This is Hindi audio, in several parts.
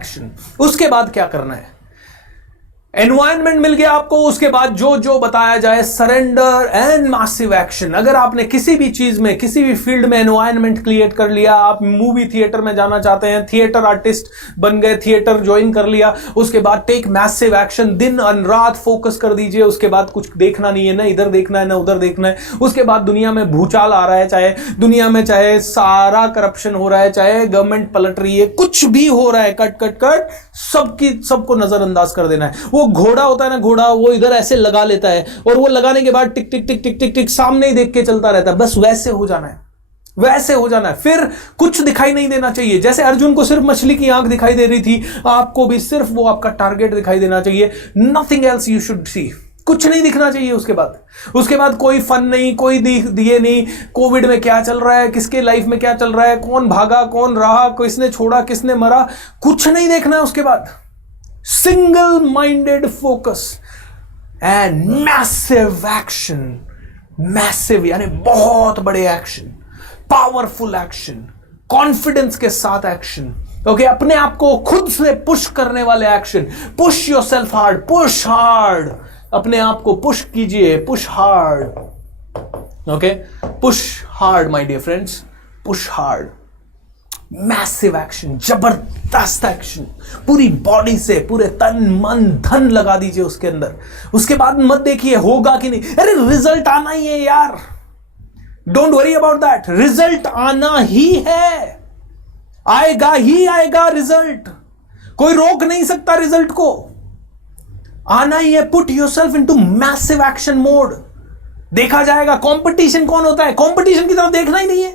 एक्शन। उसके बाद क्या करना है, एनवायरनमेंट मिल गया आपको, उसके बाद जो जो बताया जाए, सरेंडर एंड मैसिव एक्शन। अगर आपने किसी भी चीज में, किसी भी फील्ड में एनवायरनमेंट क्रिएट कर लिया, आप मूवी थिएटर में जाना चाहते हैं, थिएटर आर्टिस्ट बन गए, थिएटर ज्वाइन कर लिया, उसके बाद टेक मैसिव एक्शन, दिन और रात फोकस कर दीजिए। उसके बाद कुछ देखना नहीं है, ना इधर देखना है ना उधर देखना है। उसके बाद दुनिया में भूचाल आ रहा है, चाहे दुनिया में चाहे सारा करप्शन हो रहा है, चाहे गवर्नमेंट पलट रही है, कुछ भी हो रहा है, कट कट कट सबको नजरअंदाज कर देना है। वो घोड़ा होता है ना, घोड़ा वो इधर ऐसे लगा लेता है और वो लगाने के बाद टिक टिक टिक टिक टिक टिक सामने ही देख के चलता रहता है। बस वैसे हो जाना है, वैसे हो जाना है। फिर कुछ दिखाई नहीं देना चाहिए। जैसे अर्जुन को सिर्फ मछली की आंख दिखाई दे रही थी, आपको भी सिर्फ वो आपका टारगेट दिखाई देना चाहिए। Nothing else you should see. कुछ नहीं दिखना चाहिए। उसके बाद कोई फन नहीं, कोई दिए नहीं, कोविड में क्या चल रहा है, किसके लाइफ में क्या चल रहा है, कौन भागा कौन रहा, किसने छोड़ा किसने मरा, कुछ नहीं देखना है। उसके बाद single minded focus and massive action. Massive यानी बहुत बड़े एक्शन, पावरफुल एक्शन, कॉन्फिडेंस के साथ एक्शन। ओके, अपने आप को खुद से पुश करने वाले action. Push yourself hard, push hard, अपने आप को पुश कीजिए, push hard. Okay, push hard my dear friends, push hard. Massive action, जबरदस्त एक्शन, पूरी बॉडी से, पूरे तन मन धन लगा दीजिए उसके अंदर। उसके बाद मत देखिए होगा कि नहीं, अरे रिजल्ट आना ही है यार, don't worry about that. Result आना ही है, आएगा ही आएगा रिजल्ट, कोई रोक नहीं सकता रिजल्ट को, आना ही है। Put yourself into massive action mode, देखा जाएगा। कंपटीशन कौन होता है, कंपटीशन की तरफ देखना ही नहीं है।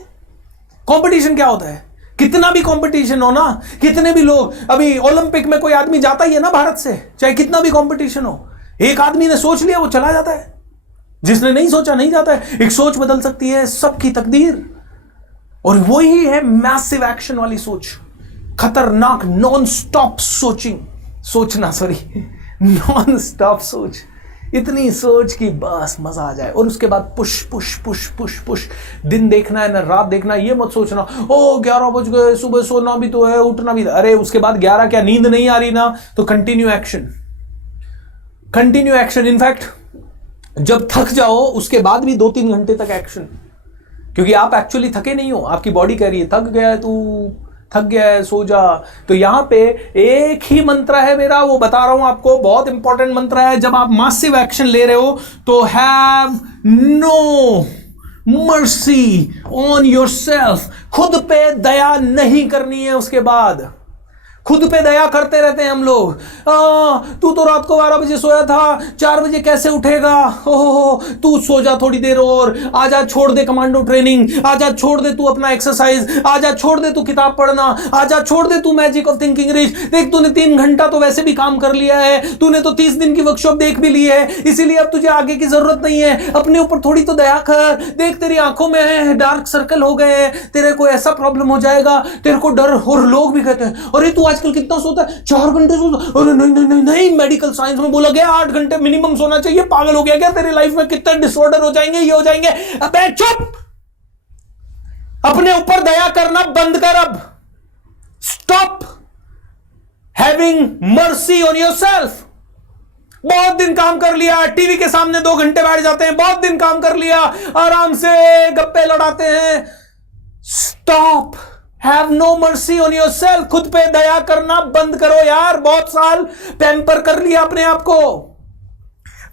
कंपटीशन क्या होता है, कितना भी कंपटीशन हो ना, कितने भी लोग, अभी ओलंपिक में कोई आदमी जाता ही है ना भारत से, चाहे कितना भी कंपटीशन हो। एक आदमी ने सोच लिया वो चला जाता है, जिसने नहीं सोचा नहीं जाता है। एक सोच बदल सकती है सबकी तकदीर, और वही है मैसिव एक्शन वाली सोच। खतरनाक नॉन स्टॉप सोचना, नॉन स्टॉप सोच, इतनी सोच की बस मजा आ जाए। और उसके बाद push push push push push. दिन देखना है ना रात देखना है, ये मत सोचना ओ 11 बज गए, सुबह सोना भी तो है, उठना भी। अरे उसके बाद 11 क्या नींद नहीं आ रही ना, तो continue action, continue action. In fact जब थक जाओ उसके बाद भी 2-3 घंटे तक एक्शन, क्योंकि आप एक्चुअली थके नहीं हो, आपकी बॉडी कह रही है थक गया है तू, थक गया है सो जा। तो यहां पे एक ही मंत्र है मेरा, वो बता रहा हूं आपको, बहुत इंपॉर्टेंट मंत्र है। जब आप मैसिव एक्शन ले रहे हो तो have no mercy on yourself, खुद पे दया नहीं करनी है। उसके बाद खुद पे दया करते रहते हैं हम लोग। तू तो रात को 12 बजे सोया था, 4 बजे कैसे उठेगा, ओहो तू सो जा थोड़ी देर और, आजा छोड़ दे कमांडो ट्रेनिंग, आजा छोड़ दे तू अपना एक्सरसाइज, आजा छोड़ दे तू किताब पढ़ना, आजा छोड़ दे तू मैजिक ऑफ थिंकिंग रिच। देख तूने 3 घंटा तो वैसे भी काम कर लिया है, तूने तो 30 दिन की वर्कशॉप देख भी ली है, इसीलिए अब तुझे आगे की जरूरत नहीं है। अपने ऊपर थोड़ी तो दया कर। देख तेरी आंखों में डार्क सर्कल हो गए हैं, तेरे को ऐसा प्रॉब्लम हो जाएगा, तेरे को डर। और लोग भी कहते हैं अरे तू आजकल कितना सोता है, 4 घंटे सोता। अरे नहीं नहीं नहीं नहीं, मेडिकल साइंस में बोला गया 8 घंटे मिनिमम सोना चाहिए। पागल हो गया क्या, तेरे लाइफ में कितने डिसऑर्डर हो जाएंगे, ये हो जाएंगे। अबे चुप, अपने ऊपर दया करना बंद कर अब। Stop having mercy on yourself. बहुत दिन काम कर लिया, टीवी के सामने 2 घंटे बैठ जाते हैं, बहुत दिन काम कर लिया, आराम से गप्पे लड़ाते हैं। Stop, have no mercy on yourself. खुद पे दया करना बंद करो यार। बहुत साल पैम्पर कर लिया अपने आप को,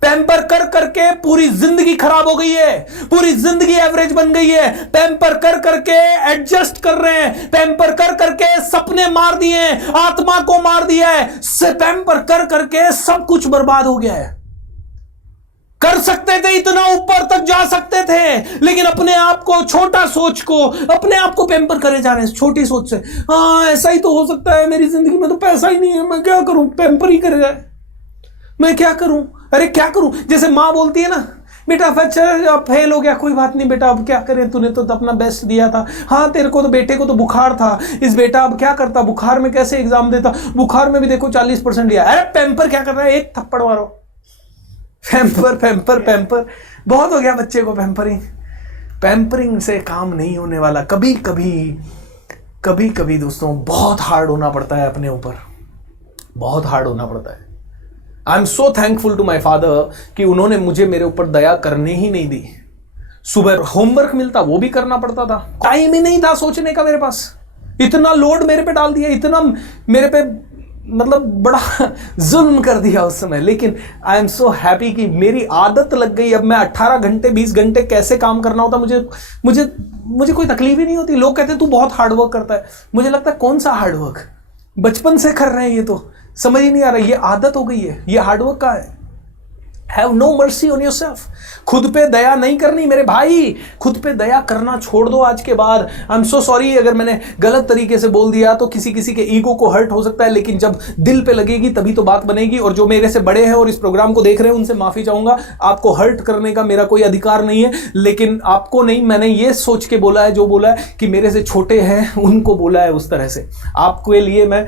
पैम्पर कर करके पूरी जिंदगी खराब हो गई है, पूरी जिंदगी एवरेज बन गई है। पैम्पर कर करके एडजस्ट कर रहे हैं, पैम्पर कर करके सपने मार दिए, आत्मा को मार दिया है, पैम्पर कर करके सब कुछ बर्बाद हो गया है। कर सकते थे, इतना ऊपर तक जा सकते थे, लेकिन अपने आप को, छोटा सोच को, अपने आप को पैम्पर करे जा रहे हैं छोटी सोच से। हाँ ऐसा ही तो हो सकता है, मेरी जिंदगी में तो पैसा ही नहीं है, मैं क्या करूं, पैम्पर ही करे जाए, मैं क्या करूं। अरे क्या करूं, जैसे माँ बोलती है ना, बेटा फेल हो गया, कोई बात नहीं बेटा, अब क्या करें, तूने तो अपना बेस्ट दिया था। हाँ तेरे को तो, बेटे को तो बुखार था, इस बेटा अब क्या करता, बुखार में कैसे एग्जाम देता, बुखार में भी देखो 40% लिया। अरे पैम्पर क्या कर रहा है, एक थप्पड़ मारो। पैम्पर पैम्पर पैम्पर, बहुत हो गया बच्चे को पैम्परिंग। पैम्परिंग से काम नहीं होने वाला। कभी कभी दोस्तों बहुत हार्ड होना पड़ता है अपने ऊपर, बहुत हार्ड होना पड़ता है। I am so thankful to my father कि उन्होंने मुझे मेरे ऊपर दया करने ही नहीं दी। सुबह होमवर्क मिलता वो भी करना पड़ता था, टाइम ही नहीं था सोचने का मेरे पास। इतना लोड मेरे पे डाल दिया, इतना मेरे पे मतलब बड़ा जुल्म कर दिया उस समय। लेकिन आई एम सो हैप्पी कि मेरी आदत लग गई। अब मैं 18 घंटे 20 घंटे कैसे काम करना होता, मुझे मुझे मुझे कोई तकलीफ ही नहीं होती। लोग कहते हैं तू बहुत हार्ड वर्क करता है, मुझे लगता है कौन सा हार्ड वर्क, बचपन से कर रहे हैं, ये तो समझ ही नहीं आ रहा, ये आदत हो गई है, ये हार्ड वर्क का है। Have no mercy on yourself. खुद पे दया नहीं करनी मेरे भाई, खुद पे दया करना छोड़ दो आज के बाद। आई एम सो सॉरी अगर मैंने गलत तरीके से बोल दिया तो किसी किसी के ईगो को हर्ट हो सकता है, लेकिन जब दिल पे लगेगी तभी तो बात बनेगी। और जो मेरे से बड़े हैं और इस प्रोग्राम को देख रहे हैं उनसे माफी चाहूंगा, आपको हर्ट करने का मेरा कोई अधिकार नहीं है। लेकिन आपको नहीं, मैंने ये सोच के बोला है जो बोला है कि मेरे से छोटे हैं उनको बोला है उस तरह से। आपके लिए मैं